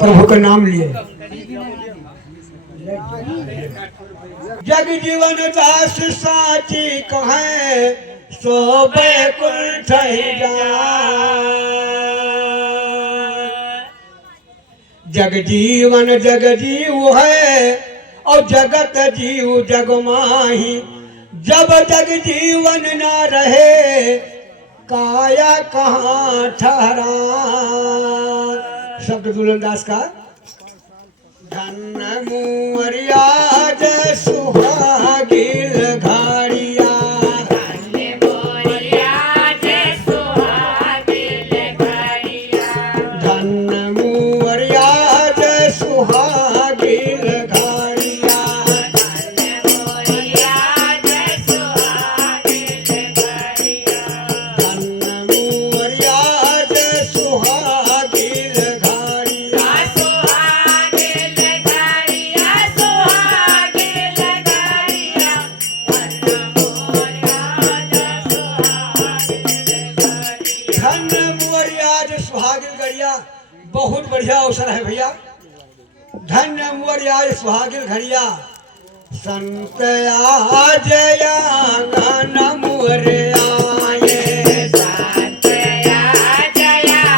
प्रभु का नाम लिए। जग जीवन दास साची कहे सो बैकुंठ जग जीवन जग जीव है और जगत जीव जग माही। जब जग जीवन न रहे काया कहाँ ठहरा। शब्द दुल्लनदास का। धन मुअरिया जय सुहागिल घाड़िया। धन मुअरिया जय सुहागिल घाड़िया। धन मुअरिया जय सुहागिल घाड़िया। धन मुअरिया जय सुहागिल घड़िया। बहुत बढ़िया अवसर है भैया। धन्य मुअरिया जय सुहागिल घड़िया। संत आजया गाना मुअरिया संत आजया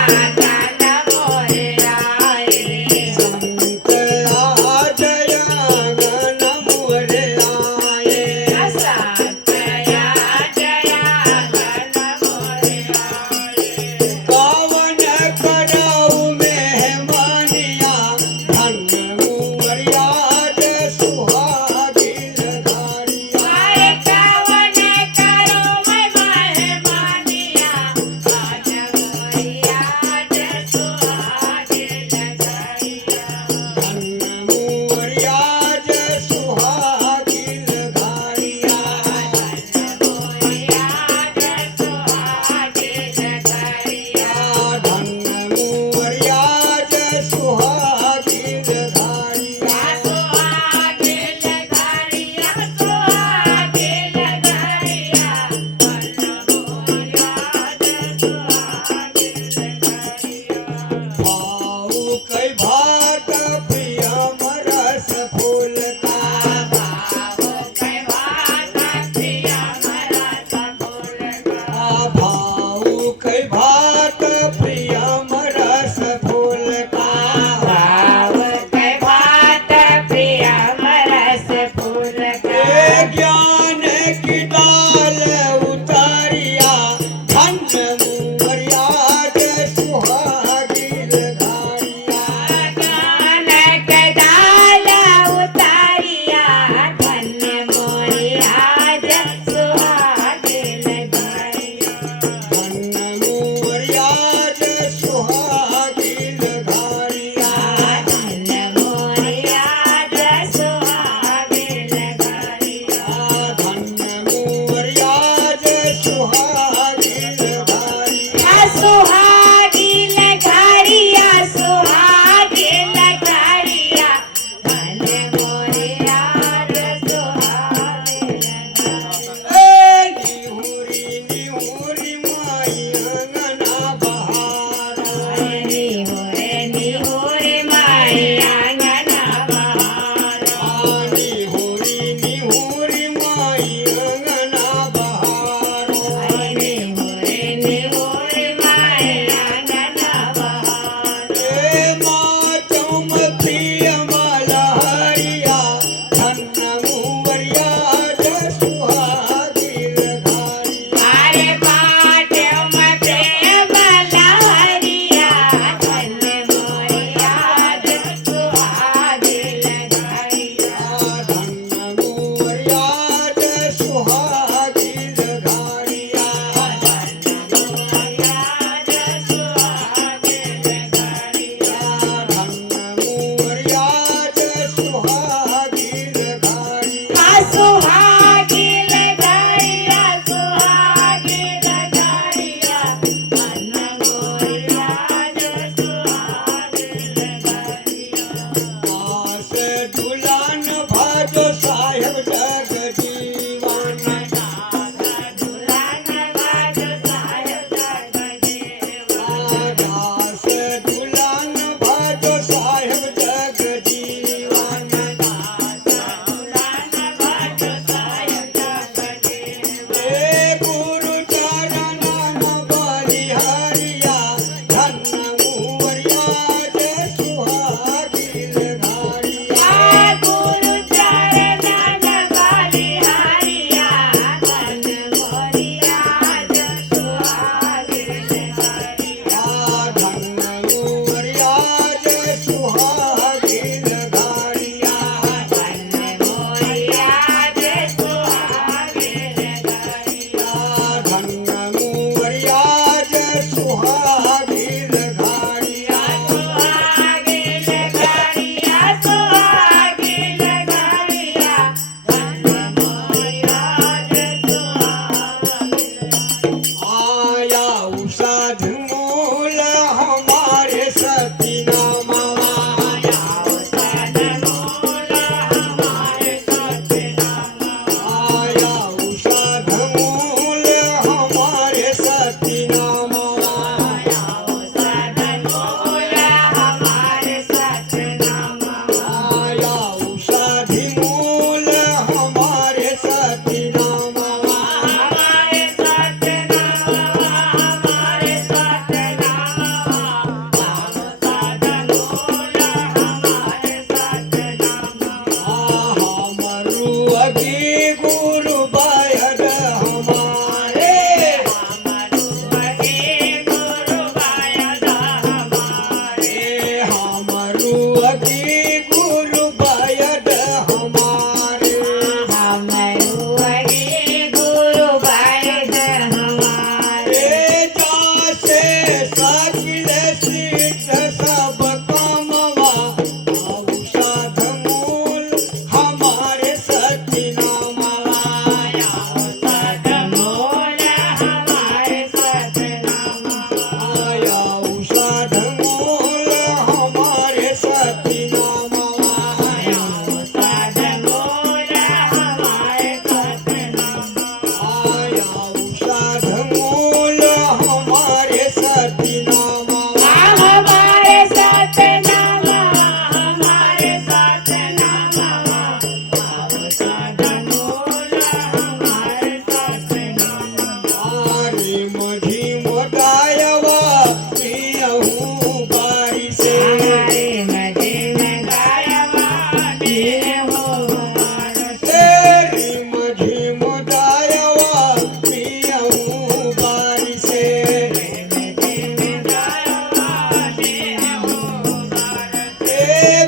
गाना मुअरिया। कावन कराऊ मेहमानिया। धन मुअरिया जय सुहागिल घाड़िया।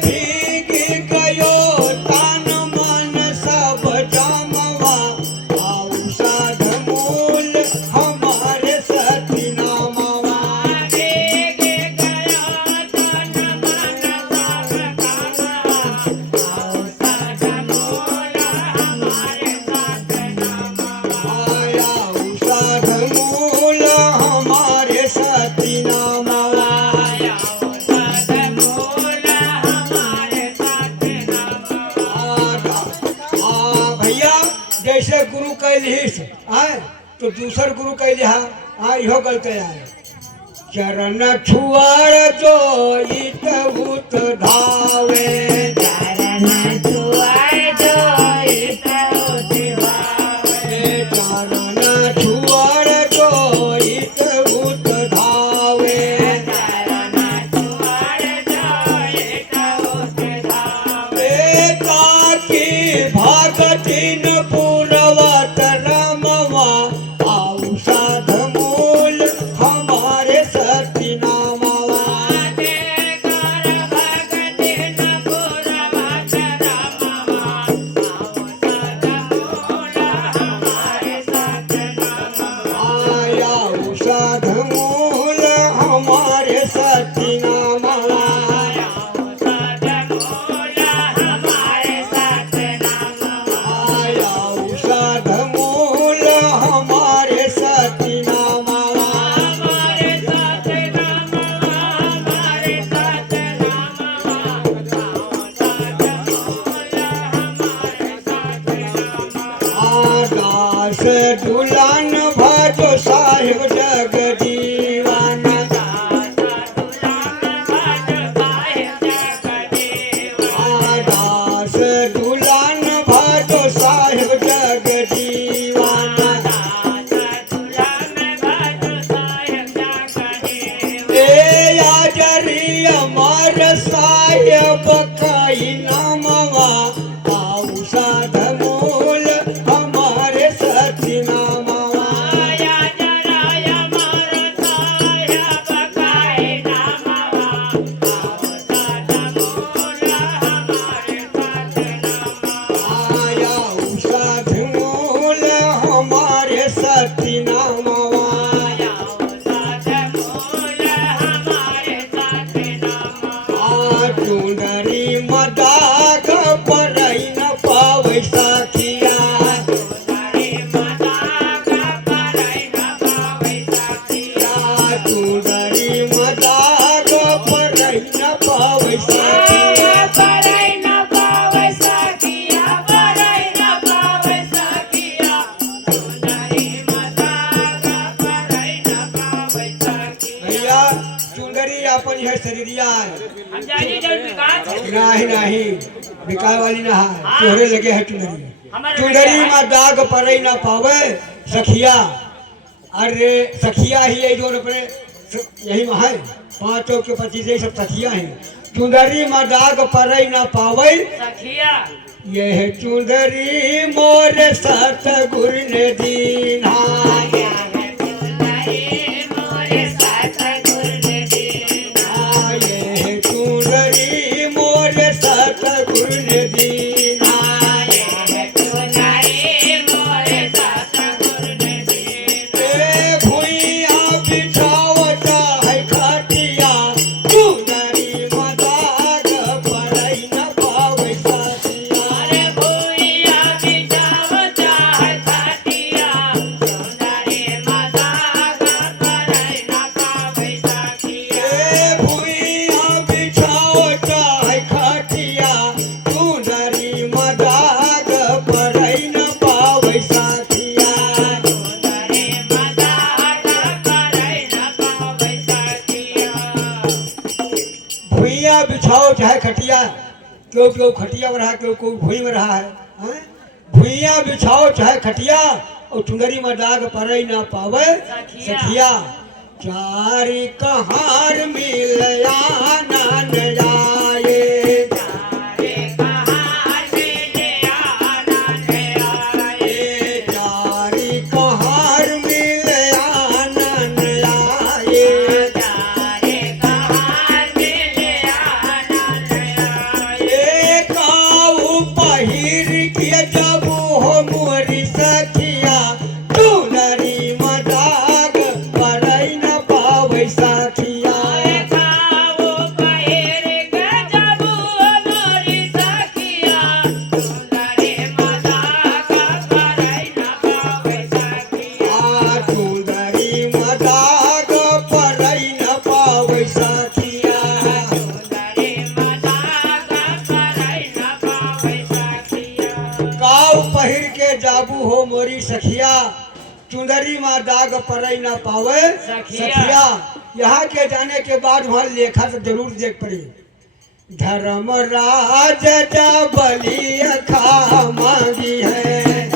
भीगी गयो तन मन सब जामवा औषध मूल हमारे सती नामवा आया औषध मूल हमारे सती नामवा भैया जैसे गुरु कैलिस आए तो दूसर गुरु कैलिहा इहो गलते आए चरण छुआर जो इत भूत धावे चरण छुआर जो इत भूत धावे ताकि भगतिन पूर्वत रमवा औषध मूल हमारे सती नामवा आया औषध मूल हमारे सती नामवा आया औषध मूल हमारे सती नामवा दास दुलान भजो साहिब जग दीवाना दास दुलान भजो साहिब जग दीवाना आजरी अमर साहिब कई नामवा औषध मूल हमारे सती नामवा आया औषध मूल हमारे सती नामवा चुंदरी मदाग परई न पावे सखिया चुंदरी मदाग परई न पावे सखिया भैया चुंदरी अपन यह शरीरिया है नहीं बिकाय वाली ना है तोहरे लगे है चुंदरी चुंदरी में दाग पड़े ना पावे सखिया अरे सखिया ही है जो अपने यही में है 5 के 25 ये सब सखिया है चुंदरी में दाग पड़े ना पावे यह चुंदरी मोर सतगुर ने दीना यह चुंदरी मोर सतगुर ने दीना भुइया बिछावता है खटिया चुंदरी मदाग पड़ई न पावे सखिया भुइया बिछावता है खटिया बिछाओ चाहे खटिया क्यों क्यों खटिया में रहा क्यों कोई भूई में रहा है हैं? भूइया बिछाओ चाहे खटिया और चुंदरी में दाग पड़े ना पावे सखिया चारी कहार मिलया ना जाए चारी कहार मिलया ना सखिया चुंदरी में दाग परई ना पावे सखिया। यहाँ के जाने के बाद वहाँ लेखा तो जरूर देख पड़ी। धर्मराज बलि खा मांगी है,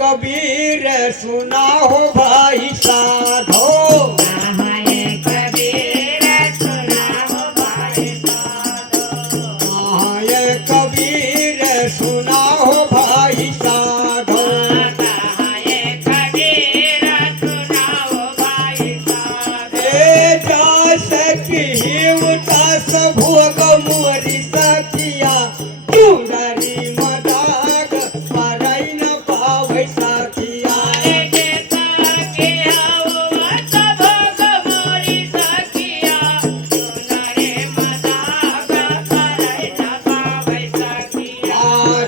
कबीर सुना हो भाई साधो, कबीर सुना हो भाई साधो, कबीर सुना हो भाई साधो, कबीर सुना हो भाई साधो। जा सकी उतास भोग मोरी सखिया चुंदरी मदाग परई न पावै सखिया।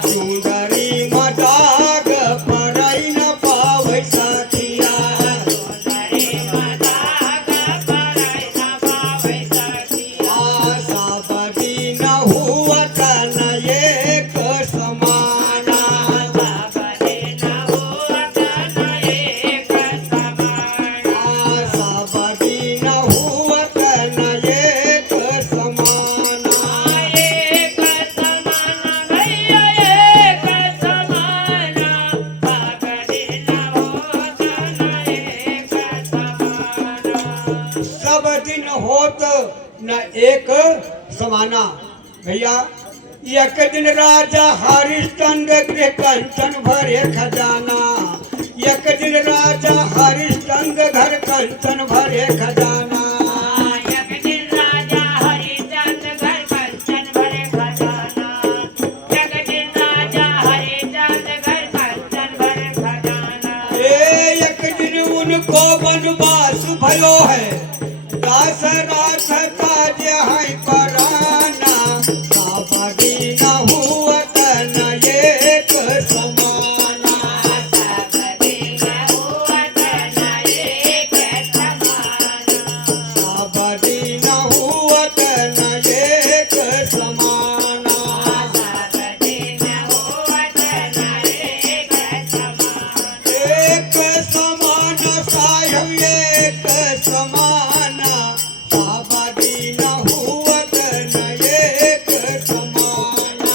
चुंदरी मदाग परई न पावै सखिया। साबरी न हुअत न एक समाना, साबरी न हुअत न एक समाना। सब दिन होत न एक समाना। भैया एक दिन राजा हरिश्चंद्र गृह कंचन भरे खजाना, एक दिन राजा हरिश्चंद्र घर कंचन भरे खजाना। एक दिन उनको वनवास भयो है, दासराथ काज है पराना। साबरी न हुअत न एक समाना, साबरी न हुअत न एक समाना। एक समान साहेब एक समाना, साबरी न हुअत न एक समाना।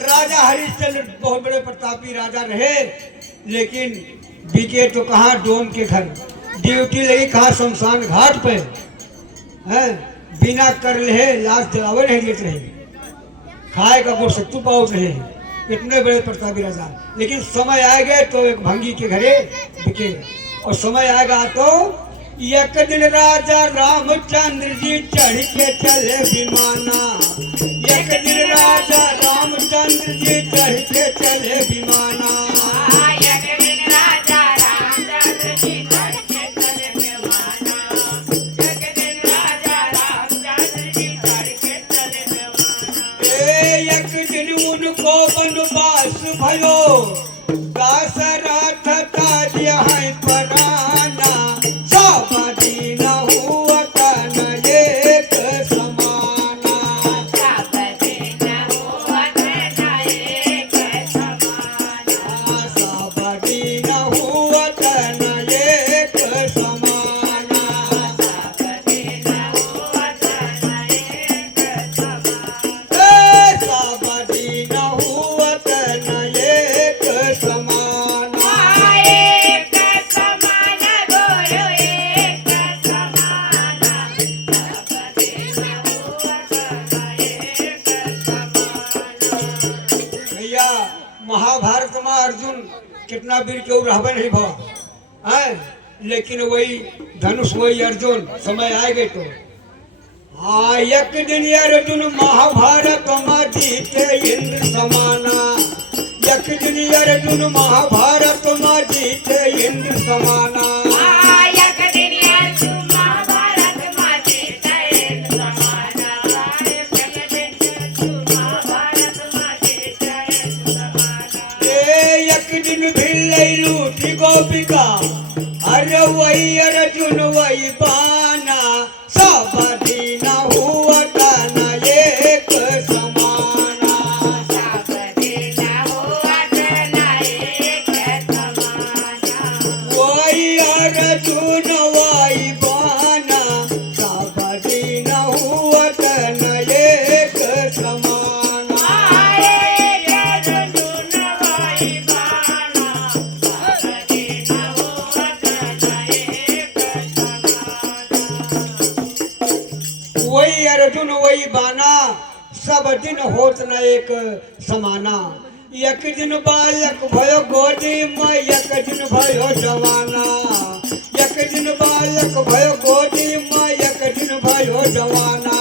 राजा हरिश्चंद्र बहुत बड़े प्रतापी राजा रहे, लेकिन बिके तो कहाँ डोम के घर, ड्यूटी लगी कहाँ शमशान घाट पे हैं, बिना कर रहे लाश जलावे नहीं देते रहे, खाए का वो सत्तू पाउच रहे, इतने बड़े प्रतापी राजा। लेकिन समय आ गए तो एक भंगी के घरे बिके, और समय आएगा तो एक दिन राजा रामचंद्र जी चढ़ के चले विमाना, एक दिन राजा रामचंद्र जी चढ़ के चले विमाना। एक दिन उनको वनवास भयो, दासराथ काज है पराना। साबरी न हुअत न एक समाना, साबरी न हुअत न एक समाना। साबरी न हुअत न एक समाना। महाभारत में अर्जुन कितना वीर क्यों रहबे नहीं भा हैं, लेकिन वही धनुष वही अर्जुन समय आ गए तो हाँ एक दिन अर्जुन महाभारत में जीते इंद्र समाना। एक दिन अर्जुन महाभारत में जीते इंद्र समाना। एक दिन अर्जुन महाभारत में जीते इंद्र समाना। एक दिन अर्जुन महाभारत में जीते इंद्र समाना। एक दिन भी लूटी गोपिका अरे वही अर्जुन वही बाना। सब दिन हुआ ना एक समाना। सब दिन हुआ ना एक समाना। वही अर्जुन वही बाना। सब दिन हुआ ना एक समाना। एक अर्जुन वही बाना। सब दिन हुआ ना एक समाना। वही अर्जुन वही बाना। सब दिन होत न एक समाना। एक दिन बालक भयो गोदी में एक दिन भयो जवाना। एक दिन बालक भयो गोदी में एक दिन भयो जवाना।